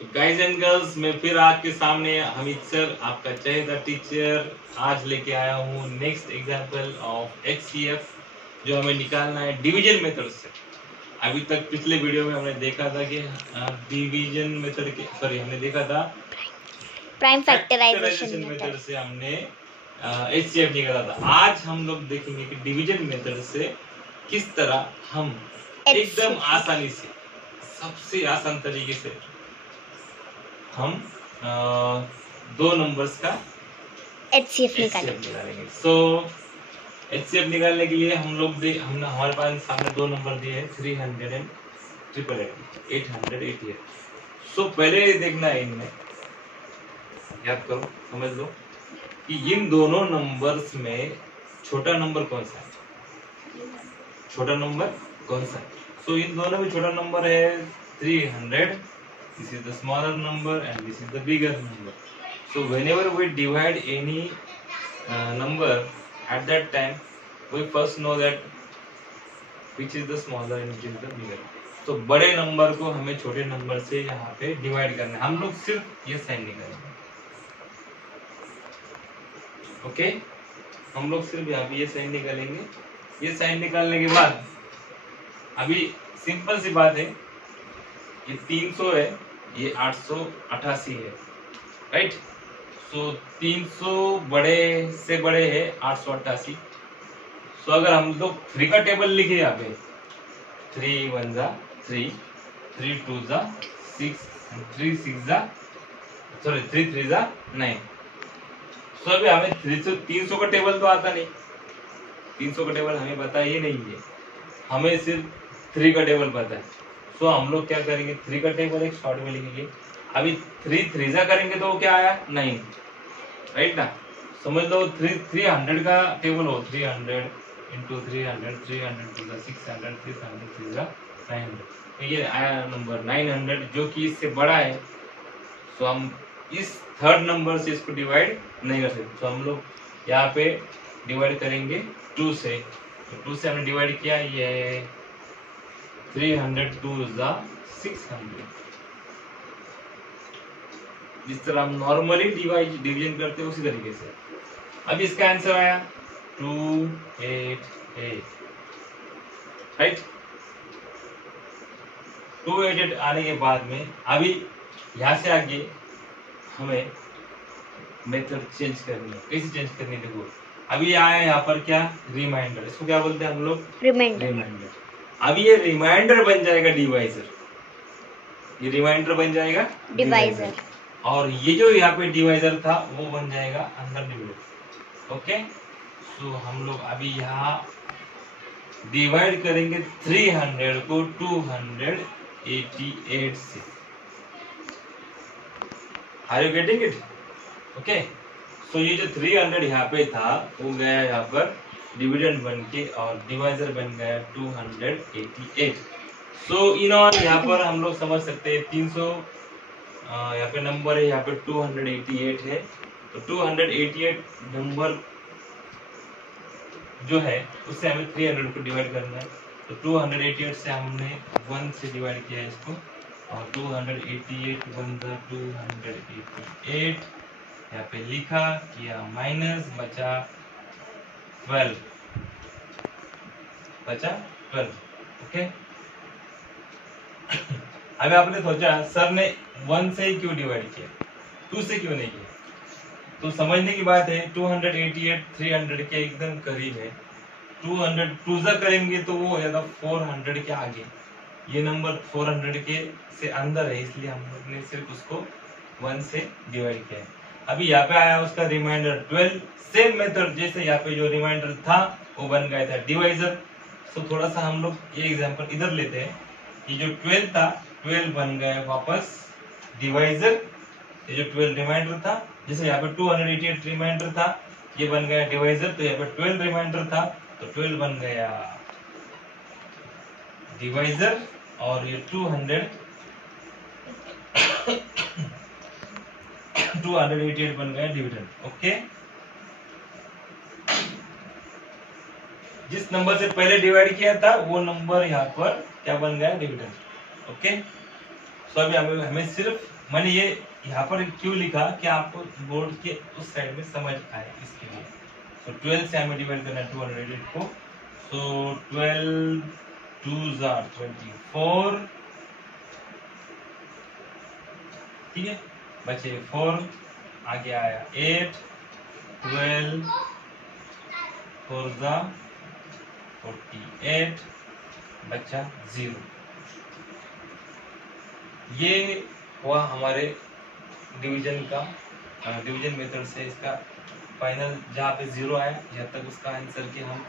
Guys and girls, मैं फिर आपके सामने हमीद सर, आपका चहेता टीचर, आज लेके आया हूँ नेक्स्ट एग्जांपल ऑफ HCF जो हमें निकालना है डिवीजन मेथड से। अभी तक पिछले वीडियो में हमने देखा था कि डिवीजन मेथड के हमने देखा था प्राइम फैक्टराइजेशन मेथड से हमने HCF निकाला था। आज हम लोग देखेंगे कि डिवीजन मेथड से किस तरह हम एकदम आसानी से, सबसे आसान तरीके से हम दो नंबर्स का HCF निकालेंगे। सो HCF निकालने के लिए हम लोग हमारे पास सामने दो नंबर दिए हैं 300 एंड 888। सो पहले देखना है, इनमें याद करो, समझ लो कि इन दोनों नंबर्स में छोटा नंबर कौन सा है, छोटा नंबर कौन सा है। सो इन दोनों में छोटा नंबर है 300. This is the smaller number and this is the bigger number. So whenever we divide any number at that time, we first know that which is the smaller and which is the bigger. तो बड़े number को हमें छोटे number से यहाँ पे divide करना है। हम लोग सिर्फ ये साइन निकालेंगे, ओके। हम लोग सिर्फ यहाँ पे ये साइन निकालेंगे। ये साइन निकालने के बाद अभी सिंपल सी बात है, ये 300 है, ये 888 है, राइट। सो 300 बड़े से बड़े है 888। सो अगर हम लोग 3 का टेबल लिखे यहाँ पे, 3 1 जा 3, 3 2 जा 6, 3 6 जा 3 3 जा 9। सो अभी हमें 300 का टेबल तो आता नहीं, 300 का टेबल हमें पता ही नहीं है, हमें सिर्फ 3 का टेबल पता है। सो हम लोग क्या करेंगे, 3 का टेबल एक शॉर्ट में लिखेंगे। अभी 3 3 जा करेंगे तो क्या आया 9, राइट ना। समझ लो 300 का टेबल हो, 300 इंटू 300, 300 टू 600, 600 3 जा 900, ये आया नंबर 900 जो कि इससे बड़ा है। सो हम इस थर्ड नंबर से इसको डिवाइड नहीं कर सकते। तो हम लोग यहाँ पे डिवाइड करेंगे 2 से। तो 2 से हमने डिवाइड किया, ये 302 जा 600। जिस तरह हम नॉर्मली डिवीजन करते हैं उसी तरीके से। अब इसका आंसर आया 288, राइट। 288 आने के बाद में अभी यहाँ से आगे हमें मेथड चेंज करनी है। कैसे चेंज करनी है, देखो अभी आया यहाँ पर क्या, रिमाइंडर। इसको क्या बोलते हैं हम लोग, रिमाइंडर। अभी ये रिमाइंडर बन जाएगा डिवाइजर, ये रिमाइंडर बन जाएगा डिवाइजर, और ये जो यहाँ पे डिवाइजर था वो बन जाएगा अंदर डिवाइडर, ओके। सो हम लोग अभी यहाँ डिवाइड करेंगे 300 को 288 से। Are you getting it, okay. So ये जो 300 यहाँ पे था वो गया यहाँ पर डिविडेंड बन के और डिवाइजर बन गया 288। सो इन और यहाँ पर हम लोग समझ सकते हैं 300 यहाँ पे नंबर है, यहाँ पे 288 है। तो 288 नंबर जो है उससे हमें 300 को डिवाइड करना है। तो 288 से हमने 1 से डिवाइड किया इसको, और 288 1 जा 288 यहाँ पे लिखा, किया माइनस, बचा 12, ओके। अभी आपने सोचा सर ने 1 से ही क्यों डिवाइड किया, 2 से क्यों नहीं किया। तो समझने की बात है, 288 300 के एकदम करीब है। 200 2 जा करेंगे तो वो हो जाएगा 400 के आगे। ये नंबर 400 के से अंदर है, इसलिए हम लोग ने सिर्फ उसको 1 से डिवाइड किया है। अभी यहाँ पे आया उसका रिमाइंडर 12। सेम मेथड जैसे यहाँ पे जो रिमाइंडर था वो बन गया था डिवाइजर। तो थोड़ा सा हम लोग ये एग्जांपल इधर लेते हैं कि जो 12 था 12 बन गया वापस डिवाइजर। ये जो 12 रिमाइंडर था, जैसे यहाँ पे 288 रिमाइंडर था, ये बन गया डिवाइजर। तो यहाँ पे 12 रिमाइंडर था तो 12 बन गया डिवाइजर, और ये 288 बन गया डिविडेंड, ओके। जिस नंबर से पहले डिवाइड किया था वो नंबर यहाँ पर क्या बन गया डिविडेंड, ओके। सो अभी हमें सिर्फ मैंने ये यहाँ पर क्यों लिखा कि आपको बोर्ड के उस साइड में समझ आए इसके लिए। सो 12 से हमें डिवाइड करना है 288 को। सो 12 2s are 24, ठीक है, बचे 4, आगे आया 8, 12 4s are 48, बचा 0। ये हुआ हमारे डिवीजन का, डिवीजन मेथड से इसका फाइनल जहाँ पे 0 आया, यहाँ तक उसका आंसर के हम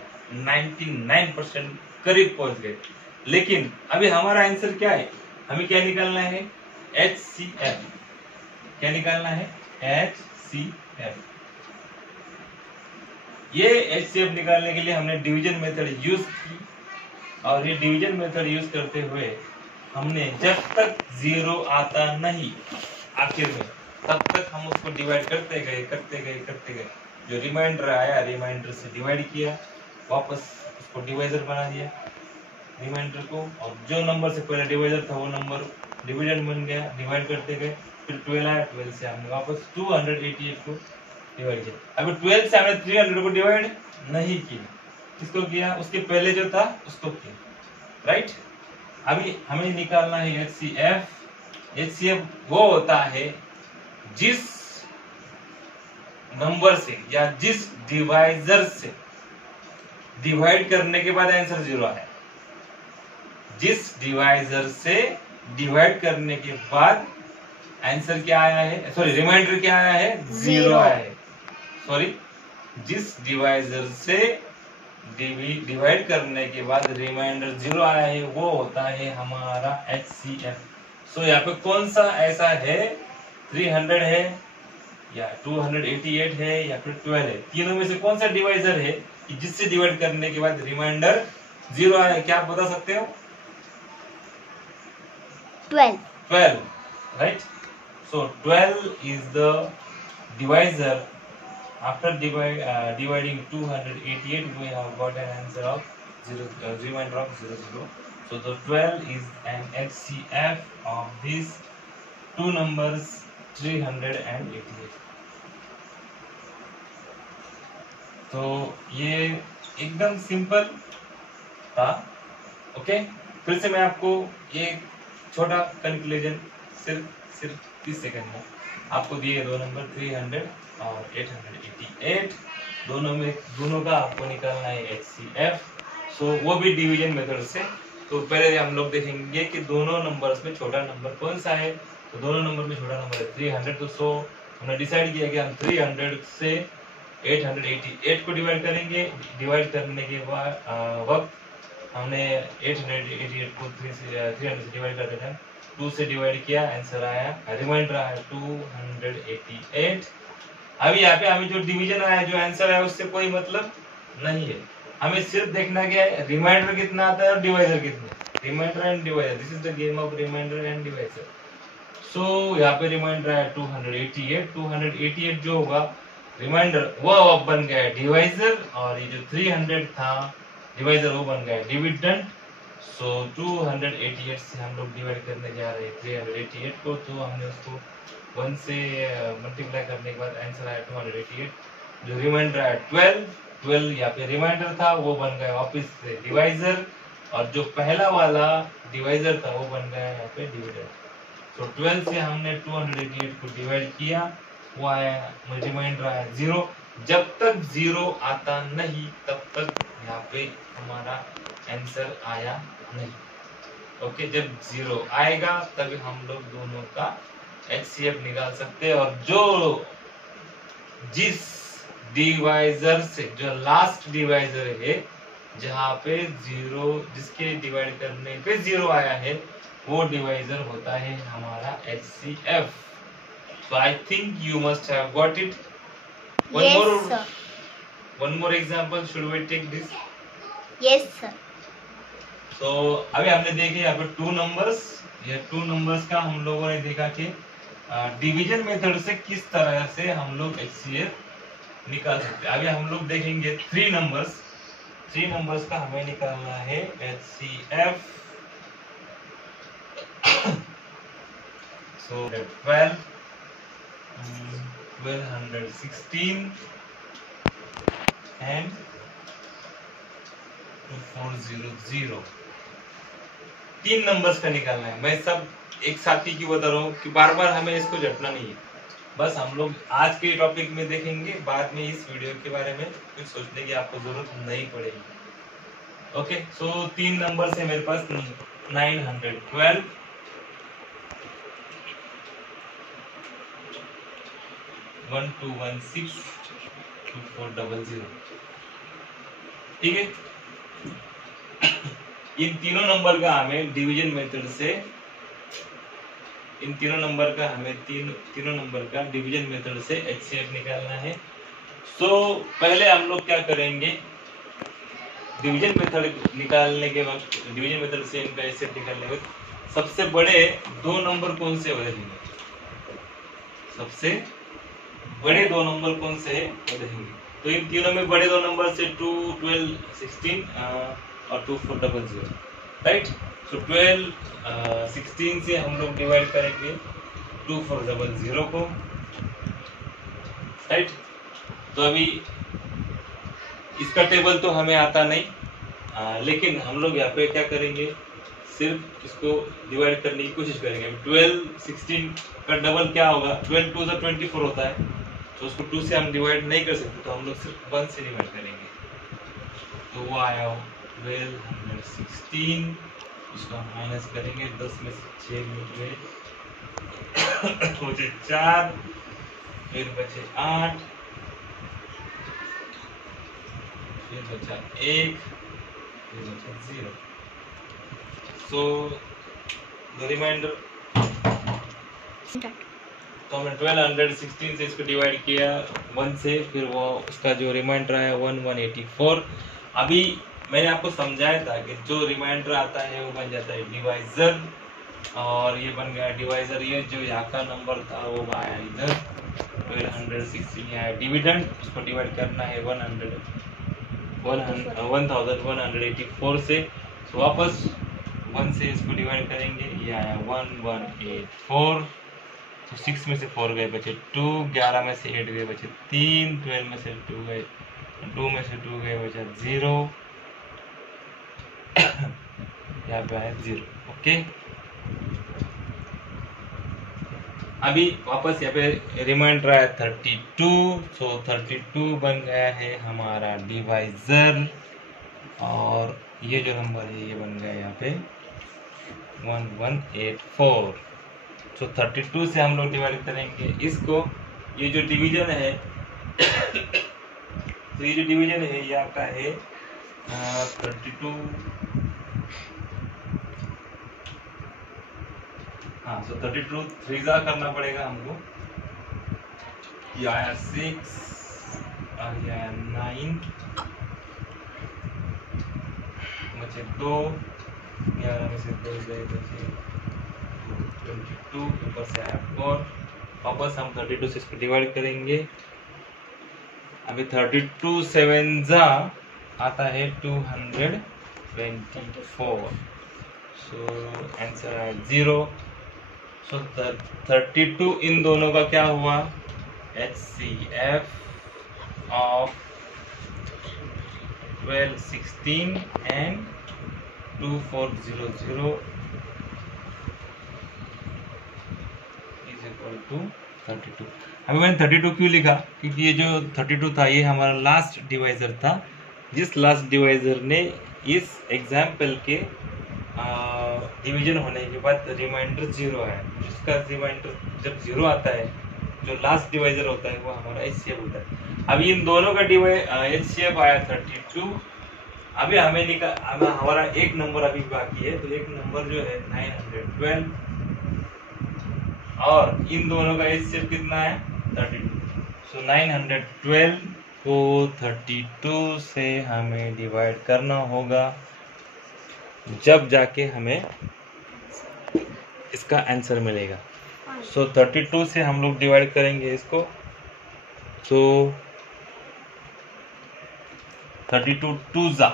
99% करीब पहुंच गए। लेकिन अभी हमारा आंसर क्या है, हमें क्या निकालना है, HCF। क्या निकालना है, HCF। ये HCF निकालने के लिए हमने डिवीजन मेथड यूज की, और ये डिवीजन मेथड यूज करते हुए हमने जब तक 0 आता नहीं आखिर में, तब तक हम उसको डिवाइड करते गए। जो रिमाइंडर आया, रिमाइंडर से डिवाइड किया, वापस उसको डिवाइजर बना दिया रिमाइंडर को, और जो नंबर से पहले डिवाइजर था वो नंबर डिविडेंड बन गया, डिवाइड करते गए। फिर 12 आया, 12 से हमने वापस 288 को डिवाइड किया। अभी 12 से हमने 300 को डिवाइड नहीं किया, किसको किया, उसके पहले जो था उसको किया, राइट। अभी हमें निकालना है HCF। HCF वो होता है जिस नंबर से या जिस डिवाइजर से डिवाइड करने के बाद आंसर 0 आया। जिस डिवाइजर से डिवाइड करने के बाद आंसर क्या आया है, सॉरी रिमाइंडर क्या आया है, 0 आया है। सॉरी, जिस डिवाइजर से डिवाइड करने के बाद रिमाइंडर 0 आया है वो होता है हमारा HCF। सो यहाँ पे कौन सा ऐसा है, 300 है या 288 है या फिर 12 है, तीनों में से कौन सा डिवाइजर है कि जिससे डिवाइड करने के बाद रिमाइंडर 0 आया है, क्या आप बता सकते हो? 12, right? So 12 is the divisor. After dividing 288, we have got an answer of 0, remainder of 00. So the 12 is an HCF of these two numbers 388. तो ये एकदम सिंपल था। ओके, फिर से मैं आपको ये छोटा कंक्लूजन सिर्फ 30 सेकंड में आपको दिए दो नंबर 300 और 888, दोनों का आपको निकालना है HCF। सो वो भी डिवीजन मेथड से। तो पहले हम लोग देखेंगे कि दोनों नंबर्स में छोटा नंबर कौन सा है। तो दोनों नंबर में छोटा नंबर है 300। तो सो हमने डिसाइड किया कि हम 300 से 888 को डिवाइड करेंगे। डिवाइड करने के बाद वक्त हमने 888 को 300 से डिवाइड कर देना, 2 से डिवाइड किया, आंसर आया, रिमाइंडर आया 288। अभी यहाँ पे हमें जो डिवीजन आया, जो आंसर आया, उससे कोई मतलब नहीं है। हमें सिर्फ देखना क्या है, रिमाइंडर कितना आता है और डिवाइजर कितना। Remainder and divisor, this is the game of remainder and divisor. So यहाँ पे रिमाइंडर आया 288 जो होगा रिमाइंडर वो अब बन गया डिवाइजर, और ये जो 300 था डिवाइजर वो बन गया डिविडेंड। सो 288 से हम लोग डिवाइड करने जा रहे हैं 388 को। तो हमने उसको 1 से मल्टीप्लाई करने के बाद आंसर आया 288। जो रिमाइंडर आया 12 यहाँ पे रिमाइंडर था वो बन गया वापस से डिवाइजर, और जो पहला वाला डिवाइजर था वो बन गया यहाँ पे डिविडेंड। तो 12 से हमने 288 को डिवाइड किया, वो आया रिमाइंडर आया 0। जब तक 0 आता नहीं तब तक यहाँ पे हमारा आंसर आया नहीं। ओके, जब 0 आएगा तभी हम लोग दोनों का HCF निकाल सकते हैं। और जो जिस डिवाइजर से, जो लास्ट डिवाइजर है जहाँ पे 0, जिसके डिवाइड करने पे 0 आया है, वो डिवाइजर होता है हमारा HCF। So I think you must have got it. Yes, sir. One more example. Should we take this? Yes, sir. So अभी हमने देखे यहाँ पे 2 नंबर्स। ये 2 नंबर्स का हम लोगों ने देखा कि डिवीजन मेथड से किस तरह से हम लोग HCF निकाल सकते हैं। अभी हम लोग देखेंगे 3 नंबर्स। 3 नंबर्स का हमें निकालना है HCF। So 12, 1216 and 2400। 3 नंबर्स का निकालना है। मैं सब एक साथ ही क्यों बता रहा हूँ कि बार बार हमें इसको झटना नहीं है। बस हम लोग आज के टॉपिक में देखेंगे, बाद में इस वीडियो के बारे में कुछ सोचने की आपको जरूरत नहीं पड़ेगी। ओके, सो 3 नंबर है मेरे पास 912, 1216, 2400। ठीक है, इन तीनों नंबर का हमें डिवीजन मेथड से, इन तीनों नंबर का हमें तीनों नंबर का डिवीजन मेथड से एचसीएफ निकालना है। सो पहले हम लोग क्या करेंगे, डिवीजन मेथड निकालने के वक्त, डिवीजन मेथड से इनका एचसीएफ निकालने के वक्त सबसे बड़े 2 नंबर कौन से बदलेंगे, सबसे बड़े 2 नंबर कौन से बदलेंगे। तो इन तीनों में बड़े 2 नंबर से 2, 12, 16 और 2400, राइट। तो 12, 16 से हम लोग डिवाइड करेंगे 2400 को, राइट। तो अभी इसका टेबल तो हमें आता नहीं, लेकिन हम लोग यहाँ पे क्या करेंगे, सिर्फ इसको डिवाइड करने की कोशिश करेंगे। 12, 16 का डबल क्या होगा, 12 2 24 होता है, तो उसको 2 से हम डिवाइड नहीं कर सकते, तो हम लोग सिर्फ 1 से डिवाइड करेंगे। तो वो आया 1216, इसको हम माइनस करेंगे, 10 में से 6 गए, मुझे 4, फिर बचे 8, फिर बचा 1, फिर बचा 0। सो द रिमाइंडर, तो हमने 1216 से इसको डिवाइड किया 1 से, फिर वो उसका जो रिमाइंडर आया 1184। अभी मैंने आपको समझाया था कि जो रिमाइंडर आता है वो बन जाता है डिवाइजर, और ये बन गया डिवाइजर। ये जो यहाँ का नंबर था वो आया इधर 1216 आया डिविडेंड, उसको डिवाइड करना है 1184 से, तो वापस 1 से इसको डिवाइड करेंगे, ये आया 1184। तो 6 में से 4 गए, बचे 2, 11 में से 8 गए, बचे 3, 12 में से 2 गए, 2 में से 2 गए, बचा 0, यहाँ पे आया 0। ओके, अभी वापस यहाँ पे रिमाइंडर आया 32, सो 32 बन गया है हमारा डिवाइजर, और ये जो नंबर है ये बन गया यहाँ पे 1184। तो 32 से हम लोग डिवाइड करेंगे इसको, ये जो डिवीजन है तो ये जो डिवीजन है ये आपका है 32, हाँ, तो 32 3 करना पड़ेगा हमको, ये आया 6, और ये आया 9, बचे 2, 11 में से 2 गए, बचे 22, ऊपर से आया 4। वापस हम 32 से इसको डिवाइड करेंगे। अभी 32 7 जा आता है 224, सो आंसर है 0। सो 32 इन दोनों का क्या हुआ, HCF of 1216 and 2400 is equal to 32। अभी मैंने 32 क्यों लिखा, क्योंकि ये जो 32 था ये हमारा लास्ट डिवाइजर था, जिस लास्ट डिवाइजर ने इस एग्जाम्पल के डिवीजन होने के बाद रिमाइंडर 0 है, जिसका रिमाइंडर जब 0 आता है, जो लास्ट डिवाइजर होता है वो हमारा HCF होता है। अभी इन दोनों का HCF आया 32। अभी हमारा एक नंबर अभी बाकी है, तो एक नंबर जो है 912, और इन दोनों का HCF कितना है 32। सो 912 को 32 से हमें डिवाइड करना होगा, जब जाके हमें इसका आंसर मिलेगा। सो 32 से हम लोग डिवाइड करेंगे इसको, सो 32 2 जा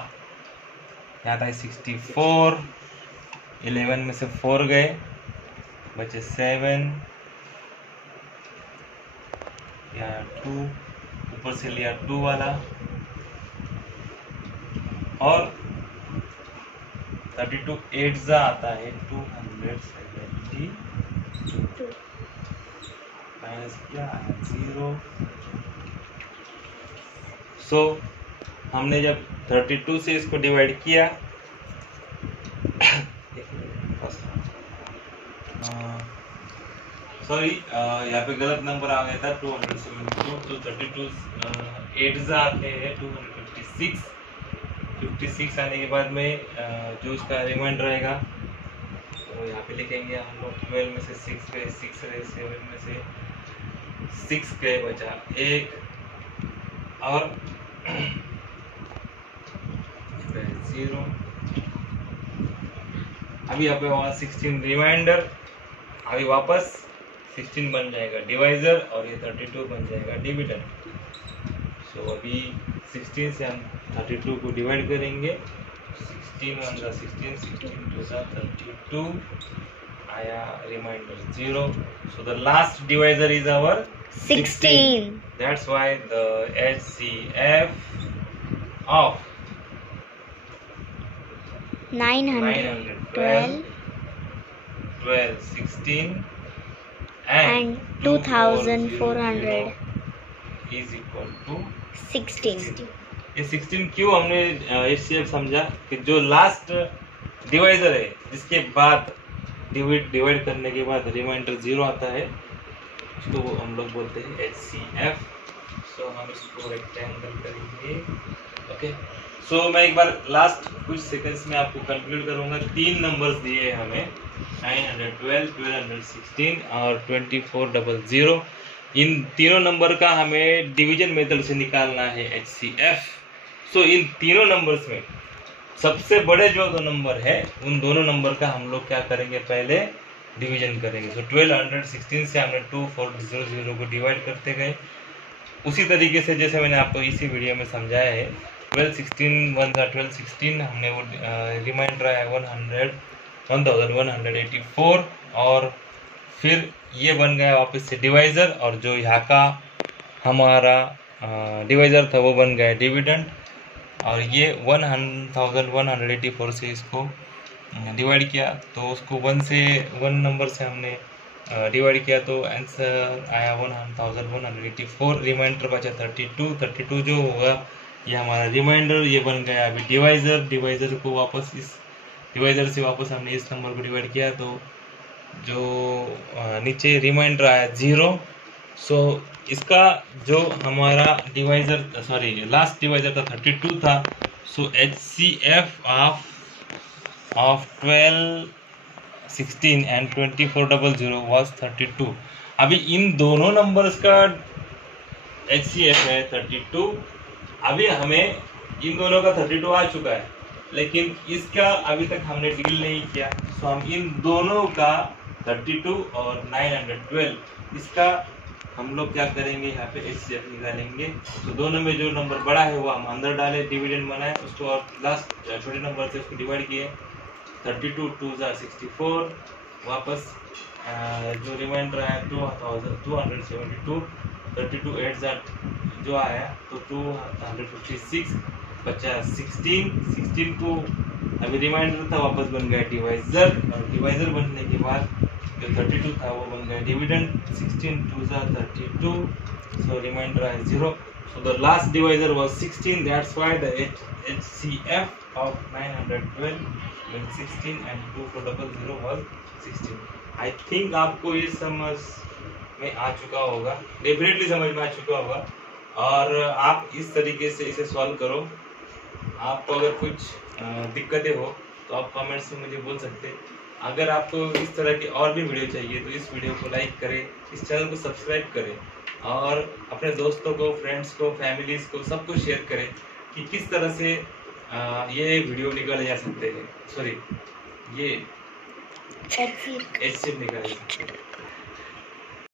यहाँ था 64, 11 में से 4 गए, बचे 7 या 2, ऊपर से लिया 2 वाला, और 32 8 जा आता है 270 माइनस क्या है 0। सो हमने जब 32 से इसको डिवाइड किया, सॉरी यहाँ पे गलत नंबर आ गया था 272, तो 32 8 जा आते हैं 256। 56 आने के बाद में जो उसका रिमाइंडर रहेगा तो यहाँ पे लिखेंगे हम लोग। 12 में से 6 गए, 6 गए, 7 में से 6 गए, बचा 1 और 0। अभी यहाँ पे होगा 16 रिमाइंडर, अभी वापस 16 बन जाएगा डिवाइजर और ये 32 बन जाएगा डिविडेंड। सो अभी 16 से हम 32 को डिवाइड करेंगे। 16 1 जा 16, 16 2 जा 32, आया reminder 0। So the last divisor is our 16. That's why the HCF of 912 12, 16 and 2400 is equal to 16. ये 16 क्यों हमने HCF समझा कि जो लास्ट डिवाइजर है जिसके बाद डिवाइड करने के बाद रिमाइंडर 0 आता है उसको हम लोग बोलते हैं HCF। सो हम इसको रेक्टेंगल करेंगे। ओके, सो मैं एक बार लास्ट कुछ सेकंड्स में आपको कंक्लूड करूंगा। 3 नंबर्स दिए हमें 912, 1216 और 2400। इन तीनों नंबर का हमें डिवीजन मेथड से निकालना है HCF। सो इन तीनों नंबर्स में सबसे बड़े जो 2 नंबर है उन दोनों नंबर का हम लोग क्या करेंगे, पहले डिवीजन करेंगे। सो 1216 से हमने 2400 को डिवाइड करते गए, उसी तरीके से जैसे मैंने आपको इसी वीडियो में समझाया है। 1216 1 जा 1216, हमने वो रिमाइंडर आया 1184 और फिर ये बन गया वापस से डिवाइजर, और जो यहाँ का हमारा डिवाइजर था वो बन गया डिविडेंड। और ये 1184 से इसको डिवाइड किया तो उसको 1 नंबर से हमने डिवाइड किया तो आंसर आया 1184। रिमाइंडर बचा 32 जो होगा ये हमारा रिमाइंडर, ये बन गया अभी डिवाइजर को वापस इस डिवाइजर से वापस हमने इस नंबर को डिवाइड किया तो जो नीचे रिमाइंडर आया 0। सो इसका जो हमारा लास्ट डिवाइजर था 32 था। सो HCF of 12 16 and 2400 was 32। अभी इन दोनों नंबर्स का HCF है 32। अभी हमें इन दोनों का 32 आ चुका है, लेकिन इसका अभी तक हमने डील नहीं किया। सो हम इन दोनों का 32 और 912 इसका हम लोग क्या करेंगे, यहाँ पे HCF निकालेंगे। तो दोनों में जो नंबर बड़ा है वो हम अंदर डाले, डिविडेंड बनाए उसको, और लास्ट छोटे नंबर से उसको डिवाइड किए। 32 2 जा 64, वापस जो रिमाइंडर आया 2272, 32 8 जा जो आया तो 256, बचा 16 को अभी रिमाइंडर था वापस बन गया डिवाइजर, और डिवाइजर बनने के बाद जो 32 था वो बन गया डिविडेंड। 16 2 जा 32, so रिमाइंडर आया 0। So the last divisor was 16. That's why the HCF of 912 with 16 and 2400 was 16. I think आपको ये समझ में आ चुका होगा, डेफिनेटली समझ में आ चुका होगा। और आप इस तरीके से इसे सॉल्व करो। आपको अगर कुछ दिक्कतें हो तो आप कमेंट्स में मुझे बोल सकते हैं। अगर आपको इस तरह की और भी वीडियो चाहिए तो इस वीडियो को लाइक करें, इस चैनल को सब्सक्राइब करें और अपने दोस्तों को, फ्रेंड्स को, फैमिलीज को सबको शेयर करें कि किस तरह से ये वीडियो निकाले जा सकते हैं, सॉरी ये HCF निकाले जा सकते हैं।